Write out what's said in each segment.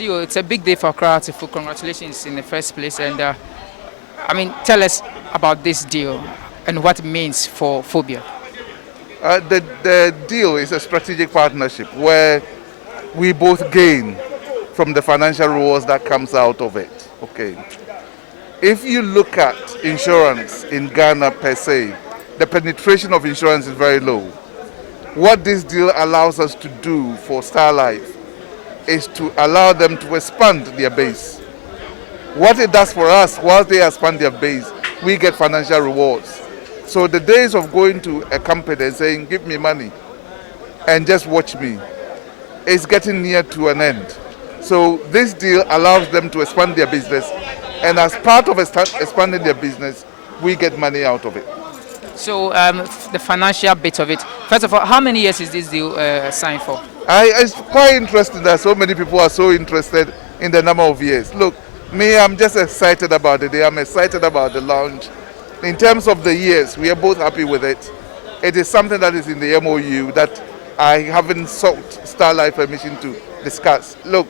CEO, it's a big day for Accra. Congratulations in the first place. And tell us about this deal and what it means for Phobia. The deal is a strategic partnership where we both gain from the financial rewards that comes out of it. Okay. If you look at insurance in Ghana per se, the penetration of insurance is very low. What this deal allows us to do for StarLife is to allow them to expand their base. What it does for us, whilst they expand their base, we get financial rewards. So the days of going to a company and saying, give me money and just watch me, is getting near to an end. So this deal allows them to expand their business, and as part of expanding their business, we get money out of it. So the financial bit of it, first of all, how many years is this deal signed for? It's quite interesting that so many people are so interested in the number of years. Look, me, I'm just excited about it. I'm excited about the launch. In terms of the years, we are both happy with it. It is something that is in the MOU that I haven't sought StarLife permission to discuss. Look,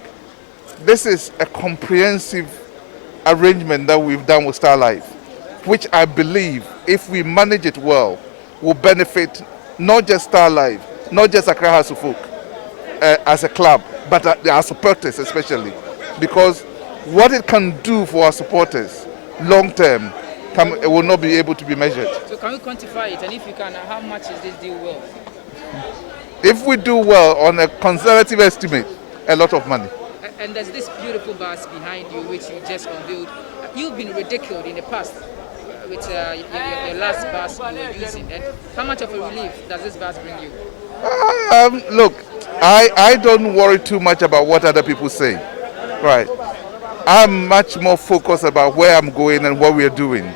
this is a comprehensive arrangement that we've done with StarLife, which I believe, if we manage it well, will benefit not just StarLife, not just Accra House of Folk as a club, but our supporters especially. Because what it can do for our supporters long term, it will not be able to be measured. So can we quantify it? And if you can, how much is this deal worth? If we do well, on a conservative estimate, a lot of money. And there's this beautiful bus behind you, which you just unveiled. You've been ridiculed in the past with your last bus you were using. And how much of a relief does this bus bring you? Look, I don't worry too much about what other people say. Right. I'm much more focused about where I'm going and what we are doing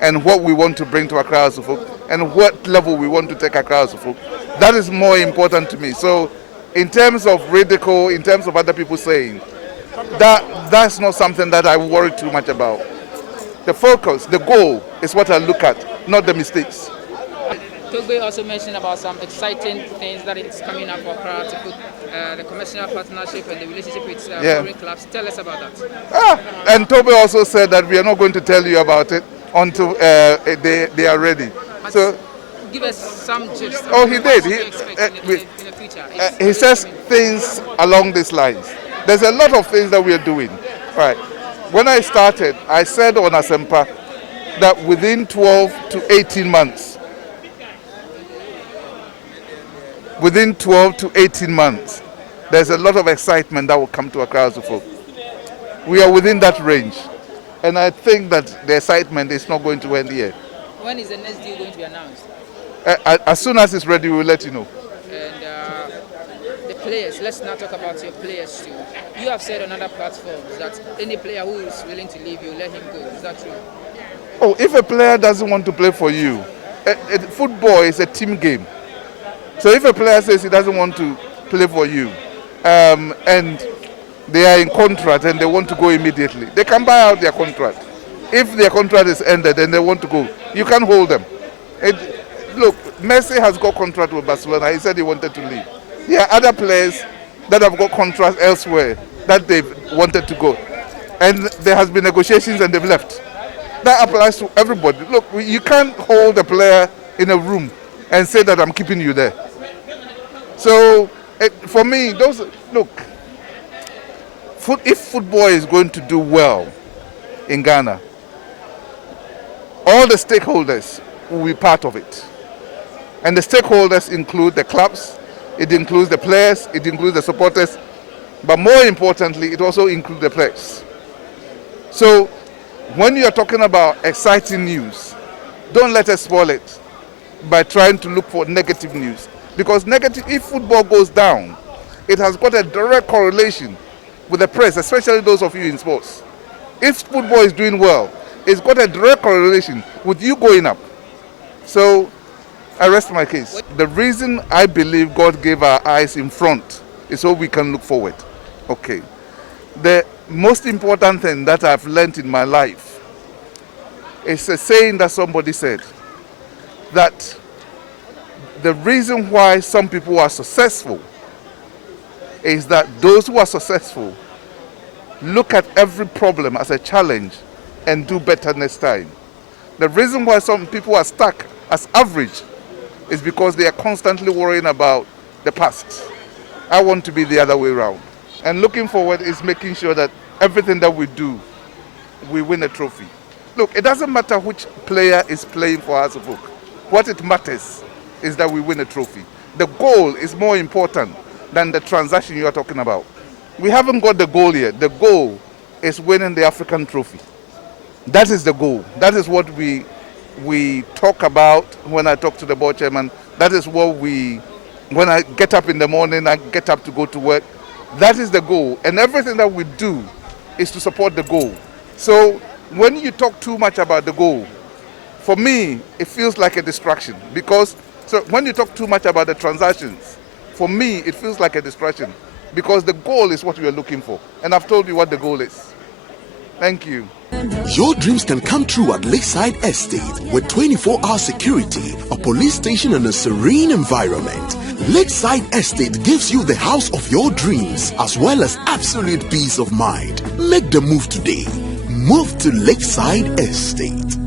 and what we want to bring to Accra House of Folk and what level we want to take Accra House of Folk. That is more important to me. So in terms of ridicule, in terms of other people saying, that's not something that I worry too much about. The focus, the goal is what I look at, not the mistakes. Togbe also mentioned about some exciting things that is coming up for Accra to put the commercial partnership and the relationship with foreign clubs. Tell us about that. And Togbe also said that we are not going to tell you about it until they are ready. But so give us some gist. Oh, he did. In the future. He says things along these lines. There's a lot of things that we are doing. Right. When I started, I said on Asempa that within 12 to 18 months, there's a lot of excitement that will come to Accra House of Folk. We are within that range. And I think that the excitement is not going to end here. When is the next deal going to be announced? As soon as it's ready, we'll let you know. And the players, let's now talk about your players too. You have said on other platforms that any player who is willing to leave you, let him go. Is that true? Oh, if a player doesn't want to play for you, football is a team game. So if a player says he doesn't want to play for you and they are in contract and they want to go immediately, they can buy out their contract. If their contract is ended and they want to go, you can't hold them. Look, Messi has got contract with Barcelona. He said he wanted to leave. There are other players that have got contracts elsewhere that they've wanted to go. And there has been negotiations and they've left. That applies to everybody. Look, you can't hold a player in a room and say that I'm keeping you there. So for me, if football is going to do well in Ghana, all the stakeholders will be part of it. And the stakeholders include the clubs, it includes the players, it includes the supporters, but more importantly, it also includes the players. So when you are talking about exciting news, don't let us spoil it by trying to look for negative news. Because if football goes down, it has got a direct correlation with the press, especially those of you in sports. If football is doing well, it's got a direct correlation with you going up. So I rest my case. The reason I believe God gave our eyes in front is so we can look forward. Okay. The most important thing that I've learned in my life is a saying that somebody said, that the reason why some people are successful is that those who are successful look at every problem as a challenge and do better next time. The reason why some people are stuck as average is because they are constantly worrying about the past. I want to be the other way around. And looking forward is making sure that everything that we do, we win a trophy. Look, it doesn't matter which player is playing for Hearts of Oak. What it matters is that we win a trophy. The goal is more important than the transaction you are talking about. We haven't got the goal yet. The goal is winning the African trophy. That is the goal. That is what we talk about when I talk to the board chairman. That is what when I get up in the morning, I get up to go to work. That is the goal. And everything that we do is to support the goal. So when you talk too much about the goal, for me, it feels like a distraction. So when you talk too much about the transactions, for me, it feels like a distraction. Because the goal is what we are looking for. And I've told you what the goal is. Thank you. Your dreams can come true at Lakeside Estate with 24-hour security, a police station and a serene environment. Lakeside Estate gives you the house of your dreams as well as absolute peace of mind. Make the move today. Move to Lakeside Estate.